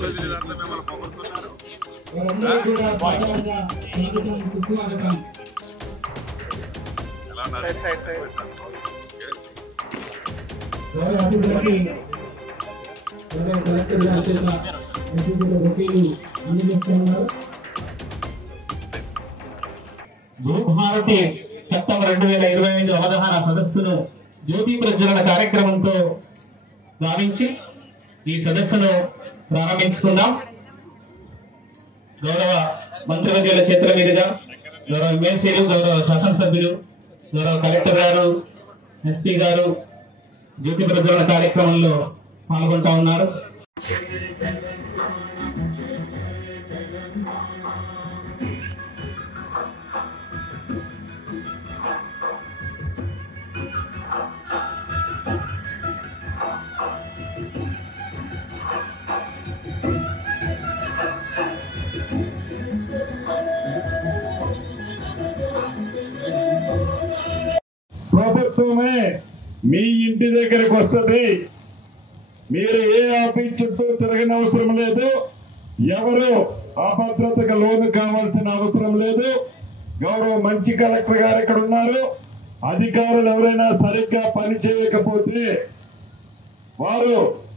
ప్రజలంతా మిమ్మల్ని పొగుడుతున్నారు. ఎలా ఉన్నారు? భూభారతి సెప్టెంబర్ 2025 అవగాహన సదస్సును జ్యోతి ప్రజ్వలన కార్యక్రమంతో భావించి ఈ సదస్సును ప్రారంభించుకుందాం. గౌరవ మంత్రివర్యుల చేతుల మీదుగా గౌరవ ఎమ్మెల్సీలు, గౌరవ శాసనసభ్యులు, గౌరవ కలెక్టర్ గారు, ఎస్పీ గారు జ్యోతి ప్రజ్వలన కార్యక్రమంలో పాల్గొంటా ఉన్నారు. ప్రభుత్వమే మీ ఇంటి దగ్గరకు వస్తుంది. మీరు ఏ ఆఫీస్ చుట్టూ తిరగనవసరం లేదు. ఎవరు అభద్రతకు లోను కావాల్సిన అవసరం లేదు. గౌరవ మంచి కలెక్టర్ గారు ఇక్కడ ఉన్నారు. అధికారులు ఎవరైనా సరిగ్గా పని చేయకపోతే వారు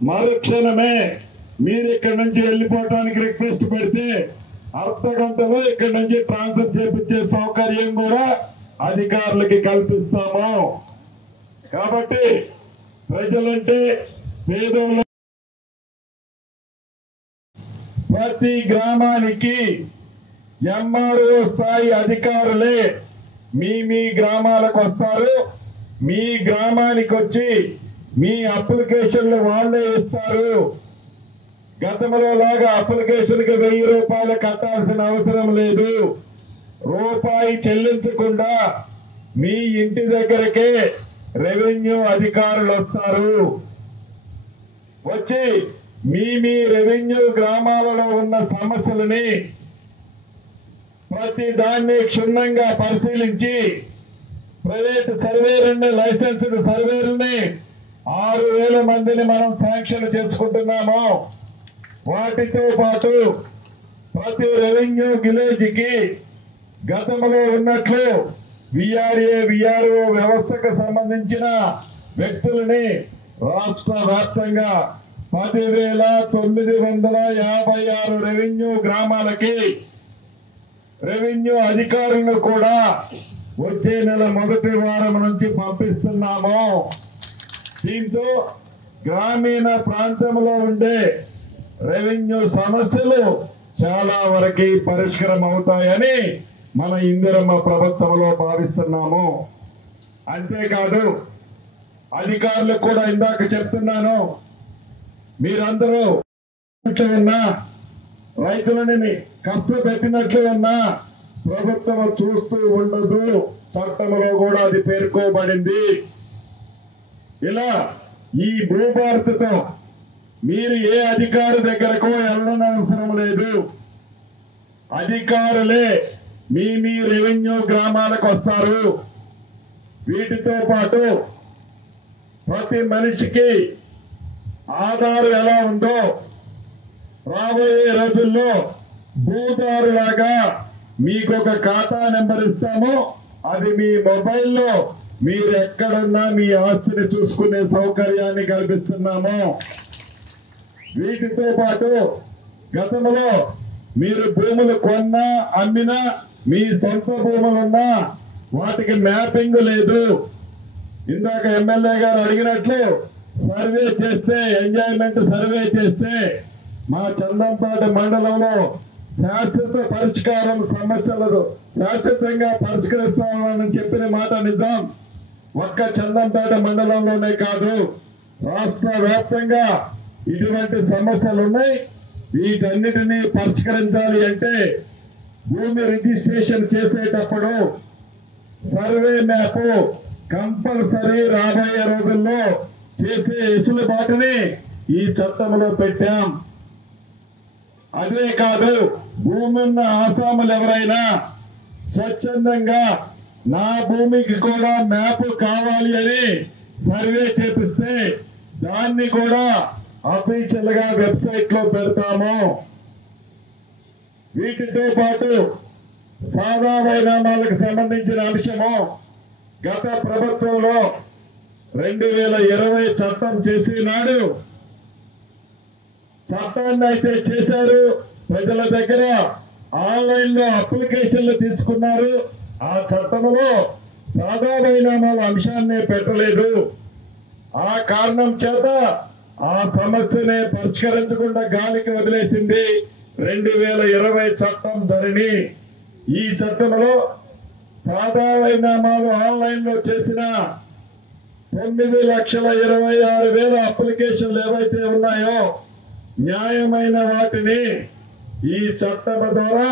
మరుక్షణమే మీరు ఇక్కడి నుంచి వెళ్ళిపోవడానికి రిక్వెస్ట్ పెడితే అర్ధ గంటలో ఇక్కడి నుంచి ట్రాన్స్ఫర్ చేపించే సౌకర్యం కూడా అధికారులకి కల్పిస్తాము. కాబట్టి ప్రజలంటే పేదోళ్ళు. ప్రతి గ్రామానికి ఎంఆర్ఓ స్థాయి అధికారులే మీ గ్రామాలకు వస్తారు. మీ గ్రామానికి వచ్చి మీ అప్లికేషన్లు వాళ్ళే ఇస్తారు. గతంలో లాగా అప్లికేషన్కి 1000 రూపాయలు కట్టాల్సిన అవసరం లేదు. రూపాయి చెల్లించకుండా మీ ఇంటి దగ్గరకే రెవెన్యూ అధికారులు వస్తారు. వచ్చి మీ రెవెన్యూ గ్రామాలలో ఉన్న సమస్యలని ప్రతి దాన్ని క్షుణ్ణంగా పరిశీలించి ప్రైవేట్ సర్వేయర్ని, లైసెన్స్డ్ సర్వేయర్ని 6000 మందిని మనం శాంక్షన్ చేసుకుంటున్నాము. వాటితో పాటు ప్రతి రెవెన్యూ విలేజ్ కి గతంలో ఉన్నట్లు విఆర్ఓ వ్యవస్థకు సంబంధించిన వ్యక్తులని రాష్ట్ర వ్యాప్తంగా 10,956 రెవెన్యూ గ్రామాలకి రెవెన్యూ అధికారులను కూడా వచ్చే నెల మొదటి వారం నుంచి పంపిస్తున్నాము. దీంతో గ్రామీణ ప్రాంతంలో ఉండే రెవెన్యూ సమస్యలు చాలా వరకు పరిష్కారం అవుతాయని మన ఇందిరమ్మ ప్రభుత్వంలో భావిస్తున్నాము. అంతేకాదు అధికారులకు కూడా ఇందాక చెప్తున్నాను, మీరందరూ ఉన్నా రైతులని కష్టపెట్టినట్లు ఉన్నా ప్రభుత్వం చూస్తూ ఉండదు. చట్టంలో కూడా అది పేర్కోబడింది. ఇలా ఈ భూభారతితో మీరు ఏ అధికారి దగ్గరకు వెళ్ళనవసరం లేదు. అధికారులే మీ రెవెన్యూ గ్రామాలకు వస్తారు. వీటితో పాటు ప్రతి మనిషికి ఆధార్ ఎలా ఉందో రాబోయే రోజుల్లో భూదారులాగా మీకు ఒక ఖాతా నెంబర్ ఇస్తాము. అది మీ మొబైల్లో మీరు ఎక్కడున్నా మీ ఆస్తిని చూసుకునే సౌకర్యాన్ని కల్పిస్తున్నాము. వీటితో పాటు గతంలో మీరు భూములు కొన్నా, అమ్మినా, మీ సొంత భూములున్నా వాటికి మ్యాపింగ్ లేదు. ఇందాక ఎమ్మెల్యే గారు అడిగినట్లు సర్వే చేస్తే, ఎంజాయ్మెంట్ సర్వే చేస్తే మా చందంపేట మండలంలో శాశ్వత పరిష్కారం సమస్యలు శాశ్వతంగా పరిష్కరిస్తామని చెప్పిన మాట నిజం. ఒక్క చందంపేట మండలంలోనే కాదు, రాష్ట్ర వ్యాప్తంగా ఇటువంటి సమస్యలు ఉన్నాయి. వీటన్నిటినీ పరిష్కరించాలి అంటే భూమి రిజిస్ట్రేషన్ చేసేటప్పుడు సర్వే మ్యాప్ కంపల్సరీ రాబోయే రోజుల్లో చేసే వెసులుబాటుని ఈ చట్టంలో పెట్టాం. అదే కాదు, భూమి ఉన్న ఆసాములు ఎవరైనా స్వచ్ఛందంగా నా భూమికి కూడా మ్యాప్ కావాలి అని సర్వే చేపిస్తే దాన్ని కూడా అఫీషియల్ గా వెబ్సైట్ లో పెడతాము. వీటితో పాటు సాదా వైనామాలకు సంబంధించిన అంశము గత ప్రభుత్వంలో 2020 చట్టం చేసినాడు. చట్టాన్ని అయితే చేశారు, ప్రజల దగ్గర ఆన్లైన్ లో అప్లికేషన్లు తీసుకున్నారు. ఆ చట్టంలో సాదా వైనామాల అంశాన్ని పెట్టలేదు. ఆ కారణం చేత ఆ సమస్యనే పరిష్కరించకుండా గాలికి వదిలేసింది 2020 చట్టం ధరణి. ఈ చట్టంలో సాదా వైనామాలు ఆన్లైన్ లో చేసిన 9,26,000 అప్లికేషన్లు ఏవైతే ఉన్నాయో న్యాయమైన వాటిని ఈ చట్టం ద్వారా